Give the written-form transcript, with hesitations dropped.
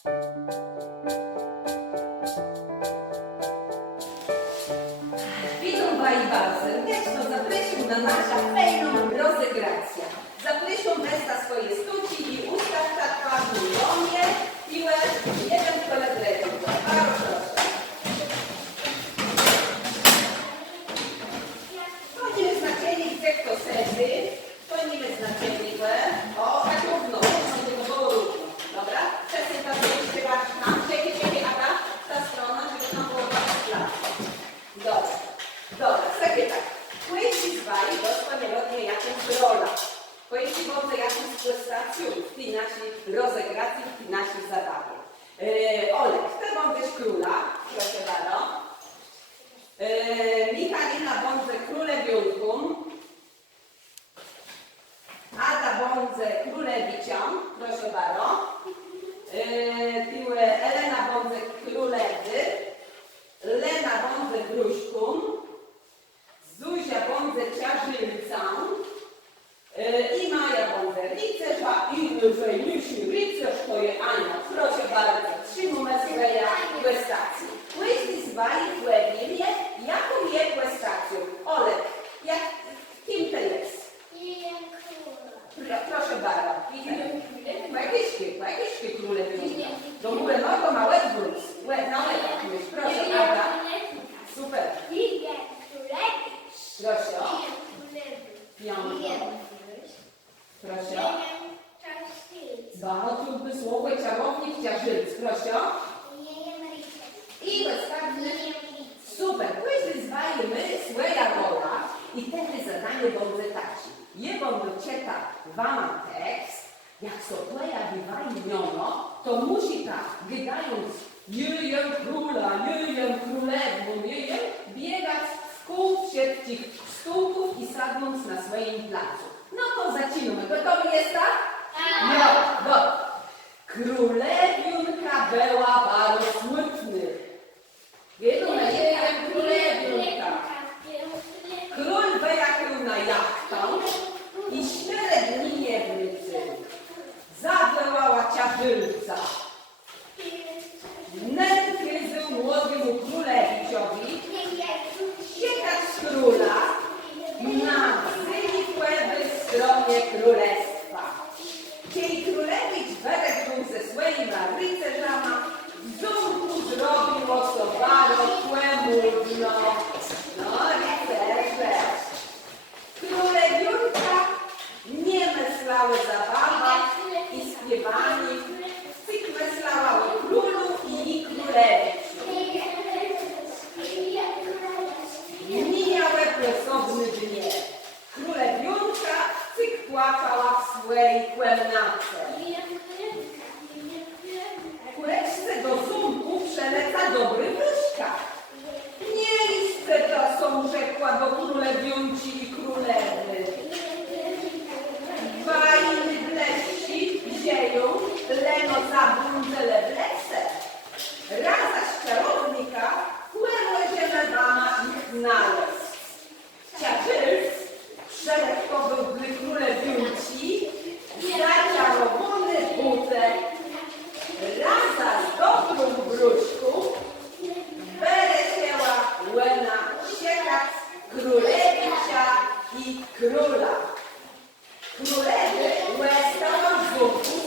Witam Waj bardzo serdecznie, zapraszam na nasza fajną rozegrację. Zapraszam Westa swoje stuci i ustaw tatwa w miliomie, piłę, jeden koledrego. Bardzo proszę. To nie jest znaczenie, gdzie kto sezy, to nie jest znaczenie, o, tak równo, żeby to było równo. Dobra? Przestań ta sobie tam, czekaj, Ada, ta strona, żeby tam było bardzo lat. Dobra. Dobra, sobie tak. Questi svai dosłownie jakąś rolę. Questi może jakąś prestację w tej naszej rozegracji, w tej naszej zabawie. Olek, ty będziesz króla, proszę bardzo. Michalina będzie królewionką. Ada będzie królewicią, proszę bardzo. Elena będzie królewy. Lena będzie gruszką. Zuzia będzie ciażylcą i Maja będzie rycerza i najfajniejszy rycerz to jest Ania. Proszę bardzo, trzymamy swoje questacje. Questi svai flegilie, jaką jest questacją? Olek, kim to jest? Proszę bardzo. Jakieś królewy. Do góry nogą ma łeb wróć. Na łeb jakimś. Proszę, Ada. Super. Proszę. Piątko. Proszę. Znalazłby słowo czarownik ciażyc. Proszę. I wystarczy. Super. Questi svai swoja rola i wtedy zadanie będzie takie. Je będę czytać wam tekst, jak so twoja wyważniono, to musi tak, biegając jem króla, jem królewą, biegać w kół wśród tych stółków i sadnąc na swoim placu. No to zaczynamy. Gotowi jest tak? No, dobra. Królewionka była bardzo smutny. Wiedzą, jem królewionka. Król wyjechał na jachtę i 4 dni nie wrócił. Zawołała ciażylca. Nękryzył młodemu królewiczowi siekać z króla na zwykłej stronie królestwa. Kiedy królewicz wyległ ze swoimi rycerzami, w zamku zrobił osobaro kłębudno. No, rycerze. Królewionka nie myślały zabawach i śpiewani, tylko myślała o królu i królewiczu. Mijały pracowne dnie. Królewionka cyk płakała w swojej kłębnace. Kureczce do zamku przeleca dobry myszka. Miejsce to są, rzekła do królewionci i królewy. Fajny blesi zieją, leno za bundzele w lese. Raza z czarownika płynęły wama ich nalez. Ciażylc, przelekkowy w królewionci, zaczarowany butek. Raza z dobrą gruszką, bereciała łena siekać królewicza i króla. Królewy łestała w zuchu